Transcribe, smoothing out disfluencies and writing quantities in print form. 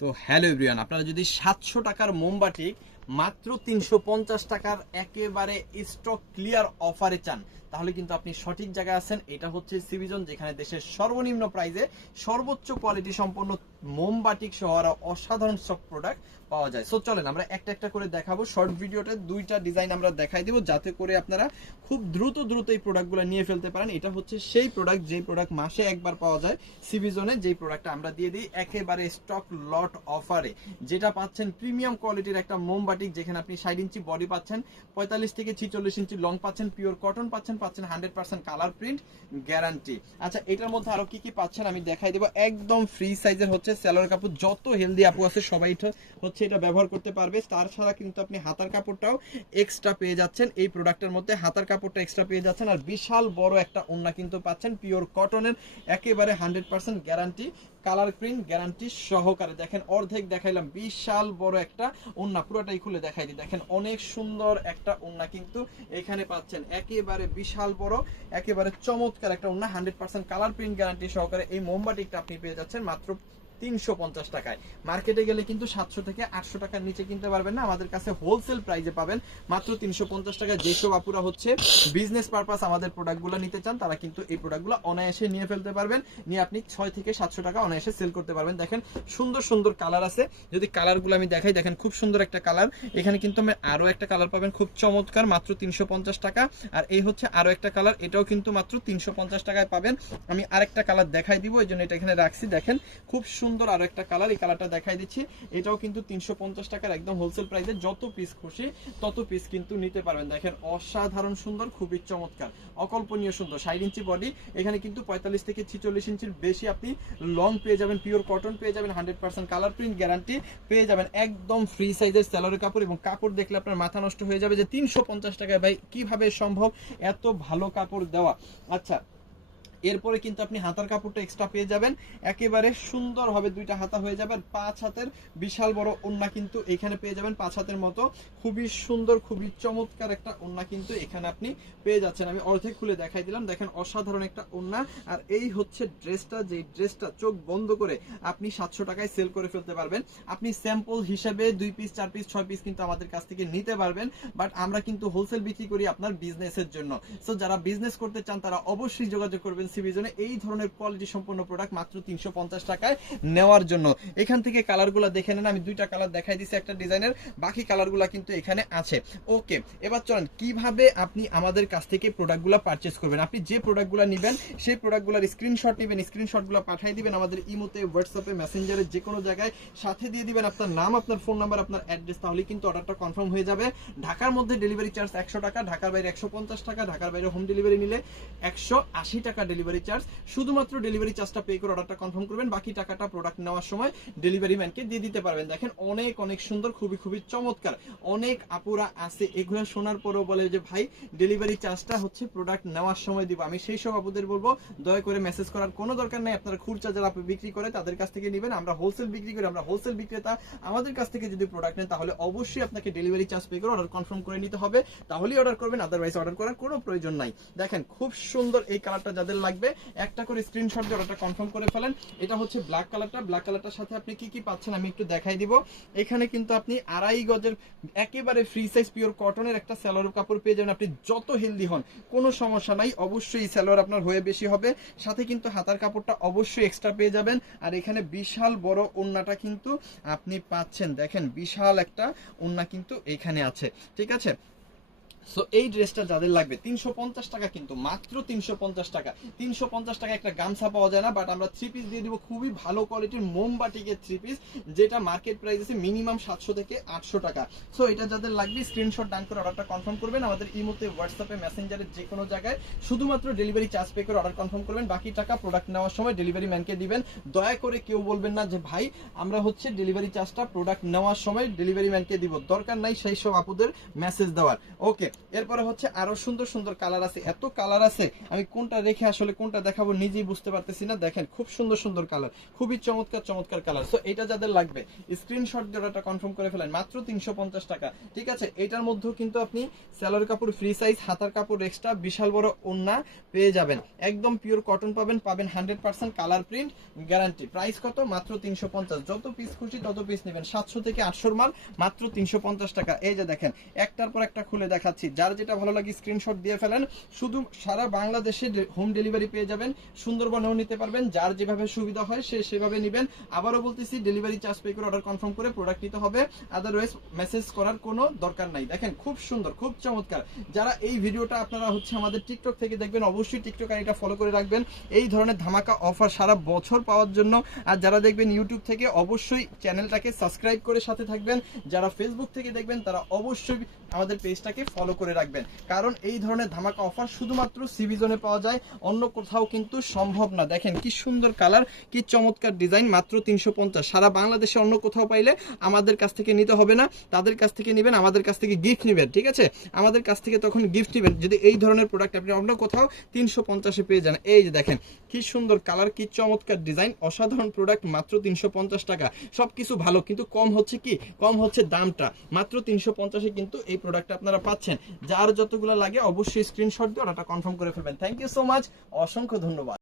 তো hello everyone, আপনারা যদি 700 টাকার মোমবাটিক মাত্র 350 টাকার একেবারে স্টক ক্লিয়ার অফারে চান, তাহলে কিন্তু আপনি সঠিক জায়গায় আছেন। এটা হচ্ছে সিভিজন, যেখানে দেশের সর্বনিম্ন প্রাইসে সর্বোচ্চ কোয়ালিটি সম্পন্ন মোমবাটিক সহ আরো অসাধারণ সব প্রোডাক্ট পাওয়া যায়। সো চলেন আমরা একটা একটা করে দেখাবো। শর্ট ভিডিওতে দুইটা ডিজাইন আমরা দেখাই দিব, যাতে করে আপনারা খুব দ্রুত এই প্রোডাক্টগুলো নিয়ে ফেলতে পারেন। এটা হচ্ছে সেই প্রোডাক্ট, যেই প্রোডাক্ট মাসে একবার পাওয়া যায় সিভিজনে, যেই প্রোডাক্টটা আমরা দিয়ে দিই একেবারে স্টক লট অফারে। যেটা পাচ্ছেন প্রিমিয়াম কোয়ালিটির একটা মোমবাটিক, যেখানে আপনি 60 ইঞ্চি বডি পাচ্ছেন, 45 থেকে 46 ইঞ্চি লং পাচ্ছেন, পিওর কটন পাচ্ছেন 100% কালার প্রিন্ট গ্যারান্টি। আচ্ছা, এটার মধ্যে আরো কি কি পাচ্ছেন আমি দেখাই দেবো। একদম ফ্রি সাইজের হচ্ছে সালোয়ার কাপড়, যত হেলদি আপু আছে সবাই হচ্ছে এটা ব্যবহার করতে পারবে। তার ছাড়া কিন্তু আপনি হাতার কাপড়টাও এক্সট্রা পেয়ে যাচ্ছেন এই প্রোডাক্টের মধ্যে, হাতার কাপড়টা এক্সট্রা পেয়ে যাচ্ছেন। আর বিশাল বড় একটা ওড়না কিন্তু পাচ্ছেন পিওর কটনের, একেবারে 100% গ্যারান্টি কালার প্রিন্ট গ্যারান্টি সহকারে। দেখেন অর্ধেক দেখাইলাম, বিশাল বড় একটা ওড়না, পুরোটাই খুলে দেখাই দিই। দেখেন অনেক সুন্দর একটা ওড়না কিন্তু এখানে পাচ্ছেন, একেবারে বিশাল বড় একেবারে চমৎকার একটা ওড়না, 100% কালার প্রিন্ট গ্যারান্টি সহকারে এই মোমবাটিকটা আপনি পেয়ে যাচ্ছেন মাত্র 350 টাকায়। মার্কেটে গেলে কিন্তু 700 থেকে 800 টাকার নিচে কিনতে পারবেন না, আমাদের কাছে হোলসেল প্রাইসে পাবেন মাত্র 350 টাকায়। যেসব আপুরা হচ্ছে বিজনেস পারপাস আমাদের প্রোডাক্টগুলো নিতে চান, তারা কিন্তু এই প্রোডাক্টগুলো অনায়াসে নিয়ে ফেলতে পারবেন, নিয়ে আপনি 6 থেকে 700 টাকা অনায়াসে সেল করতে পারবেন। দেখেন সুন্দর সুন্দর কালার আছে, যদি কালারগুলো আমি দেখাই, দেখেন খুব সুন্দর একটা কালার। এখানে কিন্তু আমি আরো একটা কালার পাবেন খুব চমৎকার, মাত্র 350 টাকা। আর এই হচ্ছে আরো একটা কালার, এটাও কিন্তু মাত্র 350 টাকায় পাবেন। আমি আরেকটা কালার দেখাই দিব, এই জন্য এটা এখানে রাখছি। দেখেন খুব সুন্দর আরো একটা কালার, এই কালারটা দেখাই দিচ্ছি। এটাও কিন্তু 350 টাকার একদম হোলসেল প্রাইসে, যত পিস খুশি তত পিস কিন্তু নিতে পারবেন। দেখেন অসাধারণ সুন্দর, খুবই চমৎকার, অকল্পনীয় সুন্দর। 60 ইঞ্চি বডি, এখানে কিন্তু 45 থেকে 46 ইঞ্চির বেশি আপনি লং পেয়ে যাবেন, পিওর কটন পেয়ে যাবেন, 100% কালার প্রিন্ট গ্যারান্টি পেয়ে যাবেন, একদম ফ্রি সাইজের সালোয়ারের কাপড়। এবং কাপড় দেখলে আপনার মাথা নষ্ট হয়ে যাবে যে 350 টাকায় ভাই কিভাবে সম্ভব এত ভালো কাপড় দেওয়া। আচ্ছা, এরপরে কিন্তু আপনি হাতার কাপড়টা এক্সট্রা পেয়ে যাবেন, একেবারে সুন্দর হবে, দুইটা হাতা হয়ে যাবে। 5 হাতের বিশাল বড় ওড়না কিন্তু এখানে পেয়ে যাবেন, 5 হাতের মতো, খুবই সুন্দর খুবই চমৎকার একটা ওড়না কিন্তু এখানে আপনি পেয়ে যাচ্ছেন। আমি অর্ধেক খুলে দেখাই দিলাম, দেখেন অসাধারণ একটা ওড়না। আর এই হচ্ছে ড্রেসটা, যে ড্রেসটা চোখ বন্ধ করে আপনি 700 টাকায় সেল করে ফেলতে পারবেন। আপনি স্যাম্পল হিসেবে 2 পিস 4 পিস 6 পিস কিন্তু আমাদের কাছ থেকে নিতে পারবেন, বাট আমরা কিন্তু হোলসেল বিক্রি করি আপনার বিজনেসের জন্য। সো যারা বিজনেস করতে চান তারা অবশ্যই যোগাযোগ করবেন সিভিজনে এই ধরনের কোয়ালিটি সম্পন্ন প্রোডাক্ট মাত্র 350 টাকায় নেওয়ার জন্য। এখান থেকে কালারগুলো দেখে নেন, আমি দুইটা কালার দেখাই দিচ্ছি একটা ডিজাইনের, বাকি কালারগুলো কিন্তু এখানে আছে। ওকে, এবার চলেন কিভাবে আপনি আমাদের কাছ থেকে প্রোডাক্টগুলো পারচেজ করবেন। আপনি যে প্রোডাক্টগুলো নেবেন সেই প্রোডাক্টগুলোর স্ক্রিনশট নেবেন, স্ক্রিনশটগুলো পাঠিয়ে দিবেন আমাদের ইমোতে, হোয়াটসঅ্যাপে, মেসেঞ্জারে, যে কোনো জায়গায়, সাথে দিয়ে দিবেন আপনার নাম, আপনার ফোন নাম্বার, আপনার অ্যাড্রেস, তাহলে কিন্তু অর্ডারটা কনফার্ম হয়ে যাবে। ঢাকার মধ্যে ডেলিভারি চার্জ 100 টাকা, ঢাকার বাইরে 150 টাকা, ঢাকার বাইরে হোম ডেলিভারি নিলে 180 টাকা ডেলিভারি চার্জ। শুধুমাত্র ডেলিভারি চার্জটা পে করে অর্ডারটা কনফার্ম করবেন, বাকি টাকাটা প্রোডাক্ট নেওয়ার সময় ডেলিভারি ম্যানকে দিয়ে দিতে পারবেন। দেখেন অনেক অনেক সুন্দর, খুবই খুবই চমৎকার। অনেক আপুরা আছে এগুলো শোনার পরেও বলে যে ভাই ডেলিভারি চার্জটা হচ্ছে প্রোডাক্ট নেওয়ার সময় দিব। আমি সেই সব আপুদের বলবো দয়া করে মেসেজ করার কোনো দরকার নেই, আপনারা খুচরা যারা বিক্রি করে তাদের কাছ থেকে নেবেন। আমরা হোলসেল বিক্রি করি, আমরা হোলসেল বিক্রেতা। আমাদের কাছ থেকে যদি প্রোডাক্ট নেন তাহলে অবশ্যই আপনাকে ডেলিভারি চার্জ পে করে অর্ডার কনফার্ম করে নিতে হবে, তাহলেই অর্ডার করবেন, আদারওয়াইজ অর্ডার করার কোনো প্রয়োজন নাই। দেখেন খুব সুন্দর এই কালারটা, যাদের লাগবে একটা করে স্ক্রিনশট দিয়ে অর্ডারটা কনফার্ম করে ফেলেন। এটা হচ্ছে ব্ল্যাক কালারটা, ব্ল্যাক কালারটার সাথে আপনি কি কি পাচ্ছেন আমি একটু দেখাই দিব। এখানে কিন্তু আপনি 2.5 গজের একেবারে ফ্রি সাইজ পিওর কটনের একটা সালোয়ার কাপড় পেয়ে যাবেন। আপনি যত হেলদি হন কোনো সমস্যা নাই, অবশ্যই সালোয়ার আপনার হয়ে বেশি হবে। সাথে কিন্তু হাতার কাপড়টা অবশ্যই এক্সট্রা পেয়ে যাবেন। আর এখানে বিশাল বড় ওড়নাটা কিন্তু আপনি পাচ্ছেন, দেখেন বিশাল একটা ওড়না কিন্তু এখানে আছে, ঠিক আছে। সো এই ড্রেসটা যাদের লাগবে 350 টাকা, কিন্তু মাত্র 350 টাকা। 350 টাকা একটা গামছা পাওয়া যায় না, বাট আমরা 3 পিস দিয়ে দিব, খুবই ভালো কোয়ালিটির মোমবাটিকের 3 পিস, যেটা মার্কেট প্রাইস আছে মিনিমাম 700 থেকে 800 টাকা। সো এটা যাদের লাগবে স্ক্রিনশট ডান করে অর্ডারটা কনফার্ম করবেন আমাদের ইমোতে, হোয়াটসঅ্যাপে, মেসেঞ্জারে, যে কোনো জায়গায়। শুধুমাত্র ডেলিভারি চার্জ পে করে অর্ডার কনফার্ম করবেন, বাকি টাকা প্রোডাক্ট নেওয়ার সময় ডেলিভারি ম্যানকে দিবেন। দয়া করে কেউ বলবেন না যে ভাই আমরা হচ্ছে ডেলিভারি চার্জটা প্রোডাক্ট নেওয়ার সময় ডেলিভারি ম্যানকে দিব, দরকার নাই সেই সব আপুদের মেসেজ দেওয়ার। ওকে, এরপরে হচ্ছে আরো সুন্দর সুন্দর কালার আছে, এত কালার আছে আমি কোনটা রেখে আসলে কোনটা দেখাবো নিজেই বুঝতে পারতেছি না। দেখেন খুব সুন্দর সুন্দর কালার, খুবই চমৎকার চমৎকার কালার। সো এটা যাদের লাগবে স্ক্রিনশট দিয়ে অর্ডারটা কনফার্ম করে ফেলেন, মাত্র 350 টাকা। ঠিক আছে, এটার মধ্যেও কিন্তু আপনি স্যালোর কাপড় ফ্রি সাইজ, হাতার কাপড় এক্সট্রা, বিশাল বড় ওন্না পেয়ে যাবেন, একদম পিওর কটন পাবেন, 100% কালার প্রিন্ট গ্যারান্টি। প্রাইস কত? মাত্র 350। যত পিস খুশি তত পিস নেবেন, 700 থেকে 800 মাল মাত্র 350 টাকা। এই যে দেখেন একটার পর একটা খুলে দেখাচ্ছি, যার যেটা ভালো লাগে স্ক্রিনশট দিয়ে ফেলেন। শুধু সারা বাংলাদেশে হোম ডেলিভারি পেয়ে যাবেন, সুন্দরবনেও নিতে পারবেন, যার যেভাবে সুবিধা হয় সে সেভাবে নেবেন। আবারও বলতেছি ডেলিভারি চার্জ পে করে অর্ডার কনফার্ম করে প্রোডাক্ট নিতে হবে, আদারওয়াইজ মেসেজ করার কোনো দরকার নাই। দেখেন খুব সুন্দর, খুব চমৎকার। যারা এই ভিডিওটা আপনারা হচ্ছে আমাদের টিকটক থেকে দেখবেন, অবশ্যই টিকটক আইডিটা ফলো করে রাখবেন এই ধরনের ধামাকা অফার সারা বছর পাওয়ার জন্য। আর যারা দেখবেন ইউটিউব থেকে অবশ্যই চ্যানেলটাকে সাবস্ক্রাইব করে সাথে থাকবেন, যারা ফেসবুক থেকে দেখবেন তারা অবশ্যই আমাদের পেজটাকে ফলো করে রাখবেন, কারণ এই ধরনের ধামাকা অফার শুধুমাত্র সিভিজনে পাওয়া যায়, অন্য কোথাও কিন্তু সম্ভব না। দেখেন কি সুন্দর কালার, কি চমৎকার ডিজাইন, মাত্র 350। সারা বাংলাদেশে অন্য কোথাও পাইলে আমাদের কাছ থেকে নিতে হবে না, তাদের কাছ থেকে নেবেন, আমাদের কাছ থেকে গিফট নেবেন। ঠিক আছে, আমাদের কাছ থেকে তখন গিফট নেবেন যদি এই ধরনের প্রোডাক্ট আপনি অন্য কোথাও 350-এ পেয়ে যান। এই যে দেখেন কি সুন্দর কালার, কি চমৎকার ডিজাইন, অসাধারণ প্রোডাক্ট, মাত্র 350 টাকা। সবকিছু ভালো, কিন্তু কম হচ্ছে কি, কম হচ্ছে দামটা। মাত্র 350-এ কিন্তু এই প্রোডাক্ট আপনারা পাচ্ছেন। যার যতগুলো লাগে অবশ্যই স্ক্রিনশট দিয়ে অর্ডারটা কনফার্ম করে ফেলবেন। থ্যাংক ইউ সো মাচ, অসংখ্য ধন্যবাদ।